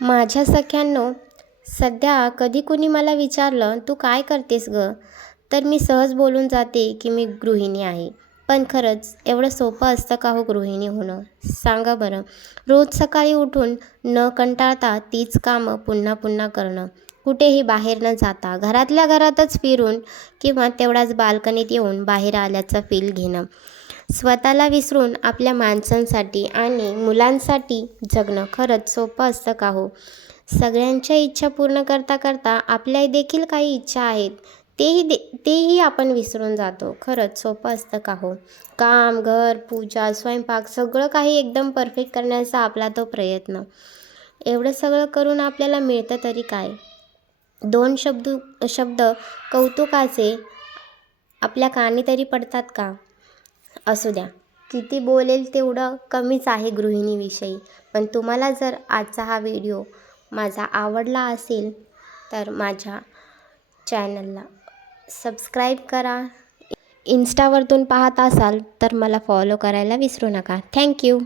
माझ्या सख्यांनो, सध्या कधी कुणी मला विचारलं, "तू काय करतेस गं?" तर मी सहज बोलून जाते की मी गृहिणी आहे. पण खरंच एवढं सोपं असतं का हो गृहिणी होणं? सांगा बरं. रोज सकाळी उठून न कंटाळता तीच कामं पुन्हा पुन्हा करणं. कुठेही बाहेर न जाता घरातल्या घरातच फिरून किंवा तेवढ्याच बाल्कनीत येऊन बाहेर आल्याचा फील घेणं. स्वतःला विसरून आपल्या माणसांसाठी आणि मुलांसाठी जगणं खरंच सोपं असतं का हो? सगळ्यांच्या इच्छा पूर्ण करता करता आपल्या देखील काही इच्छा आहेत, तेही आपण विसरून जातो. खरंच सोपं असतं का हो? काम, घर, पूजा, स्वयंपाक सगळं काही एकदम परफेक्ट करण्याचा आपला तो प्रयत्न. एवढं सगळं करून आपल्याला मिळतं तरी काय? दोन शब्द शब्द कौतुकाचे आपल्या कानी तरी पडतात का? असू द्या. किती बोलेल तेवढं कमीच आहे गृहिणीविषयी. पण तुम्हाला जर आजचा हा व्हिडिओ माझा आवडला असेल तर माझ्या चॅनलला सबस्क्राईब करा. इन्स्टावरतून पाहत असाल तर मला फॉलो करायला विसरू नका. थँक्यू.